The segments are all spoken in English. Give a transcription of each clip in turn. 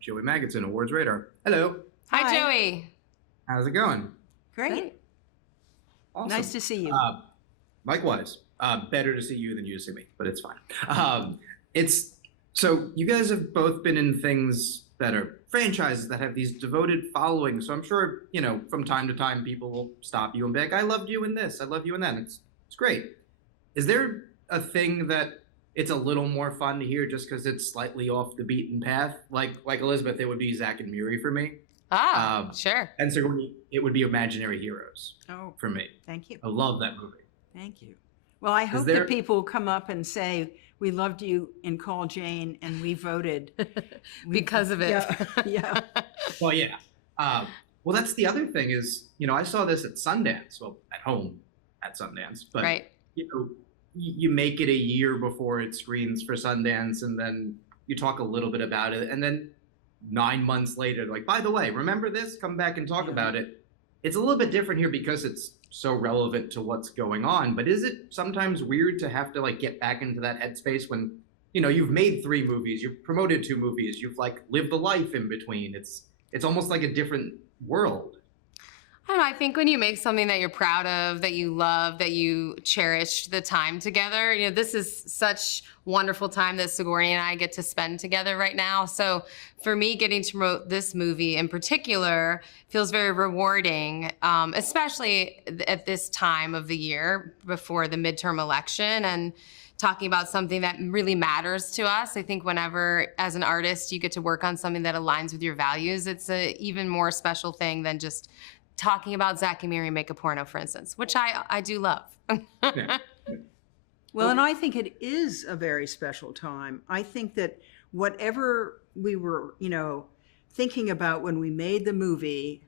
Joey Magidson, Awards Radar. Hello. Hi. Joey. How's it going? Great. Awesome. Nice to see you. Likewise. Better to see you than you to see me, but it's fine. It's so you guys have both been in things that are franchises that have these devoted followings. So I'm sure, from time to time people will stop you and be like, I loved you in this, I love you in that. And it's great. Is there a thing that it's a little more fun to hear just because it's slightly off the beaten path? Like Elizabeth, it would be Zach and Miri for me. Sure. And Sigourney, it would be Imaginary Heroes for me. Thank you. I love that movie. Thank you. Well, I hope that people come up and say, we loved you in Call Jane and we voted. Because of it. Yeah. Well, yeah. Well, that's the other thing is, I saw this at Sundance, well, at home at Sundance, but, right. You make it a year before it screens for Sundance, and then you talk a little bit about it, and then 9 months later, like, by the way, remember this? Come back and talk about it. It's a little bit different here because it's so relevant to what's going on, but is it sometimes weird to have to, get back into that headspace when, you've made 3 movies, you've promoted 2 movies, you've, lived the life in between. It's almost like a different world. I don't know, I think when you make something that you're proud of, that you love, that you cherished the time together, this is such wonderful time that Sigourney and I get to spend together right now. So for me, getting to promote this movie in particular feels very rewarding, especially at this time of the year before the midterm election and talking about something that really matters to us. I think whenever, as an artist, you get to work on something that aligns with your values, it's an even more special thing than just talking about Zach and Miri make a porno, for instance, which I do love. Well, and I think it is a very special time. I think that whatever we were, thinking about when we made the movie,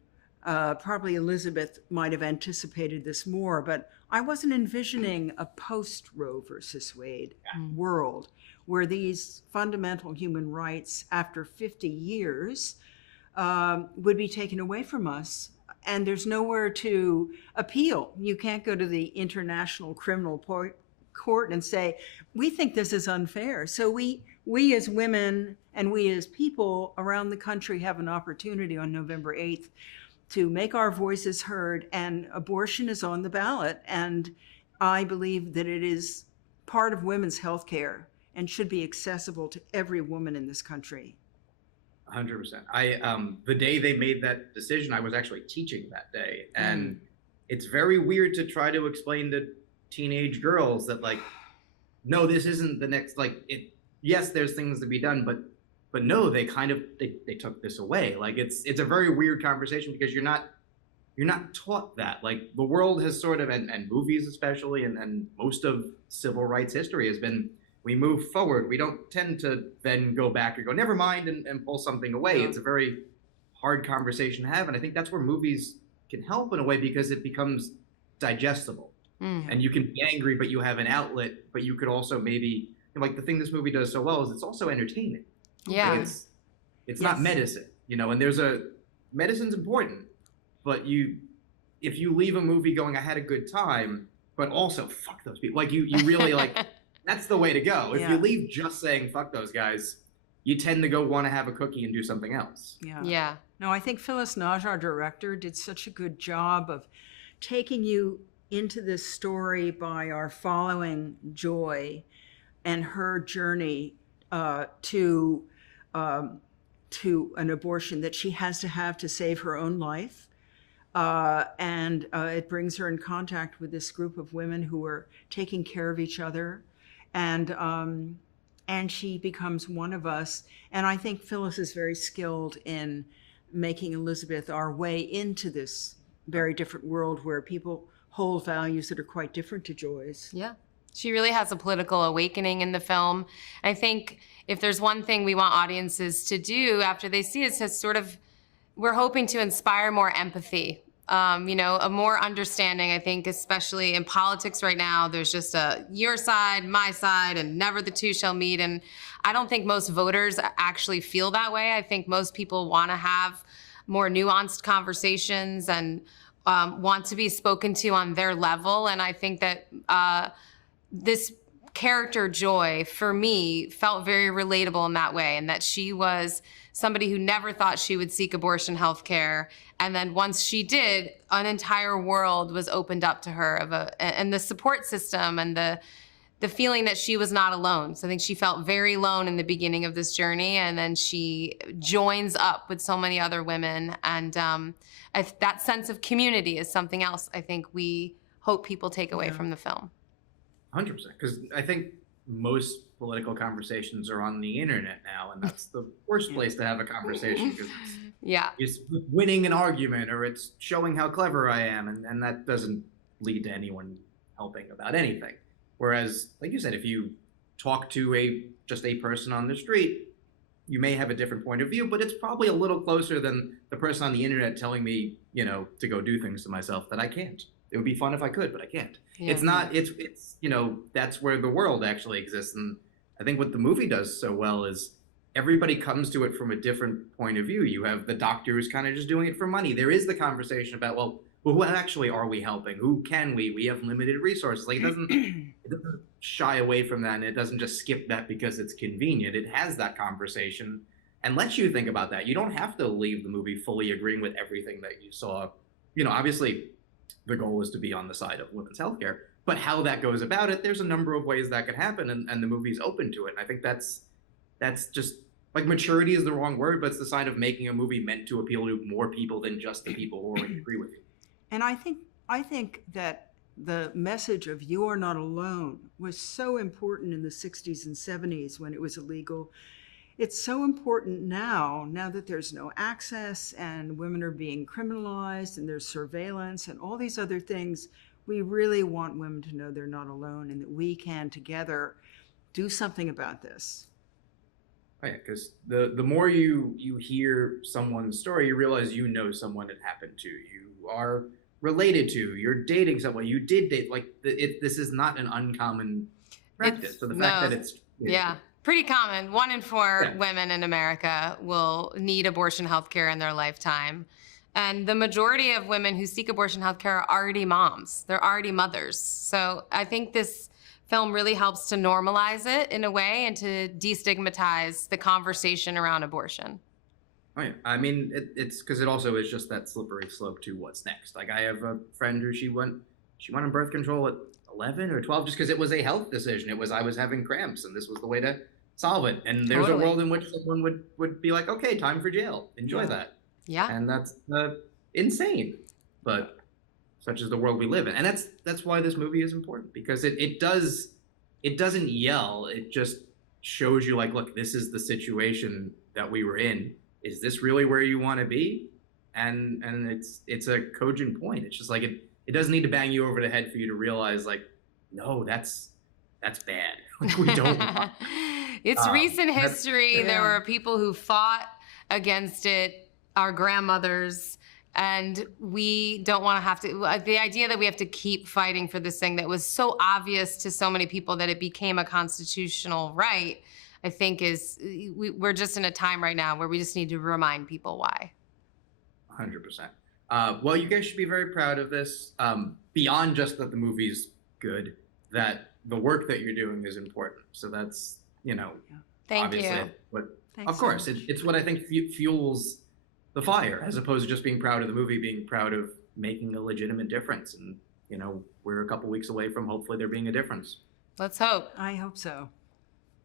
probably Elizabeth might have anticipated this more, but I wasn't envisioning a post-Roe versus Wade world where these fundamental human rights after 50 years would be taken away from us. And there's nowhere to appeal. You can't go to the International Criminal Court and say, we think this is unfair. So we as women and we as people around the country have an opportunity on November 8th to make our voices heard, and abortion is on the ballot. And I believe that it is part of women's health care and should be accessible to every woman in this country. 100%. The day they made that decision, I was actually teaching that day. And it's very weird to try to explain to teenage girls that, no, this isn't the next, yes, there's things to be done, but no, they they took this away. It's a very weird conversation because you're not taught that. The world has sort of, and movies especially, and most of civil rights history has been, we move forward. We don't tend to then go back or go, never mind, and pull something away. Yeah. It's a very hard conversation to have. And I think that's where movies can help in a way because it becomes digestible. And you can be angry, but you have an outlet, but you could also maybe, the thing this movie does so well is it's also entertaining. Yeah. It's not medicine, and medicine's important, but if you leave a movie going, I had a good time, but also fuck those people. You really that's the way to go. If you leave just saying fuck those guys, you tend to go want to have a cookie and do something else. Yeah. No, I think Phyllis Naj, our director, did such a good job of taking you into this story by our following Joy and her journey to an abortion that she has to have to save her own life. And it brings her in contact with this group of women who are taking care of each other. And she becomes one of us. And I think Phyllis is very skilled in making Elizabeth our way into this very different world where people hold values that are quite different to Joy's. Yeah. She really has a political awakening in the film. I think if there's one thing we want audiences to do after they see it, is we're hoping to inspire more empathy. A more understanding, I think, especially in politics right now, there's just your side, my side, and never the two shall meet. And I don't think most voters actually feel that way. I think most people want to have more nuanced conversations and want to be spoken to on their level. And I think that this character, Joy, for me, felt very relatable in that way, and that she was somebody who never thought she would seek abortion health care. And then once she did, an entire world was opened up to her and the support system and the feeling that she was not alone. So I think she felt very alone in the beginning of this journey, and then she joins up with so many other women. And that sense of community is something else I think we hope people take away from the film. 100%. Because I think most political conversations are on the internet now, and that's the worst place to have a conversation, because it's winning an argument, or it's showing how clever I am, and that doesn't lead to anyone helping about anything. Whereas, like you said, if you talk to just a person on the street, you may have a different point of view, but it's probably a little closer than the person on the internet telling me, to go do things to myself that I can't. It would be fun if I could, but I can't. Yeah. It's not, it's that's where the world actually exists. And I think what the movie does so well is everybody comes to it from a different point of view. You have the doctor who's kind of just doing it for money. There is the conversation about, well, who actually are we helping? Who can we? We have limited resources. Like, it doesn't shy away from that, and it doesn't just skip that because it's convenient. It has that conversation and lets you think about that. You don't have to leave the movie fully agreeing with everything that you saw. Obviously, the goal is to be on the side of women's healthcare, but how that goes about it, there's a number of ways that could happen, and the movie's open to it. And I think that's just, like, maturity is the wrong word, but it's the sign of making a movie meant to appeal to more people than just the people who already agree with you. And I think that the message of "you are not alone" was so important in the 60s and 70s when it was illegal. It's so important now that there's no access and women are being criminalized and there's surveillance and all these other things. We really want women to know they're not alone and that we can together do something about this. Right, because the more you hear someone's story, you realize someone it happened to. You are related to. You're dating someone. You did date. Like, this is not an uncommon practice. So the fact that it's pretty common. 1 in 4 women in America will need abortion health care in their lifetime. And the majority of women who seek abortion health care are already moms. They're already mothers. So I think this film really helps to normalize it in a way and to destigmatize the conversation around abortion. Oh, yeah. I mean, it's because it also is just that slippery slope to what's next. Like, I have a friend who she went on birth control at 11 or 12 just because it was a health decision. I was having cramps, and this was the way to solve it. And there's a world in which someone would be like, okay, time for jail. Enjoy that. Yeah. And that's insane. But such is the world we live in. And that's why this movie is important, because it doesn't yell. It just shows you, like, look, this is the situation that we were in. Is this really where you want to be? And it's a cogent point. It's just like, it doesn't need to bang you over the head for you to realize, like, no, that's bad. Like, we don't want. It's recent history. There were people who fought against it, our grandmothers, and we don't want to have to. The idea that we have to keep fighting for this thing that was so obvious to so many people that it became a constitutional right, I think we're just in a time right now where we just need to remind people why. 100%. Well, you guys should be very proud of this. Beyond just that the movie's good, that the work that you're doing is important. So that's, Thank obviously you. what, Thanks of course, so much. it's what I think fuels the fire, as opposed to just being proud of the movie, being proud of making a legitimate difference. And, we're a couple weeks away from hopefully there being a difference. Let's hope. I hope so.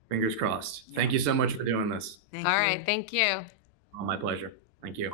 Fingers crossed. Thank you so much for doing this. Thank All you. right. Thank you. Oh, my pleasure. Thank you.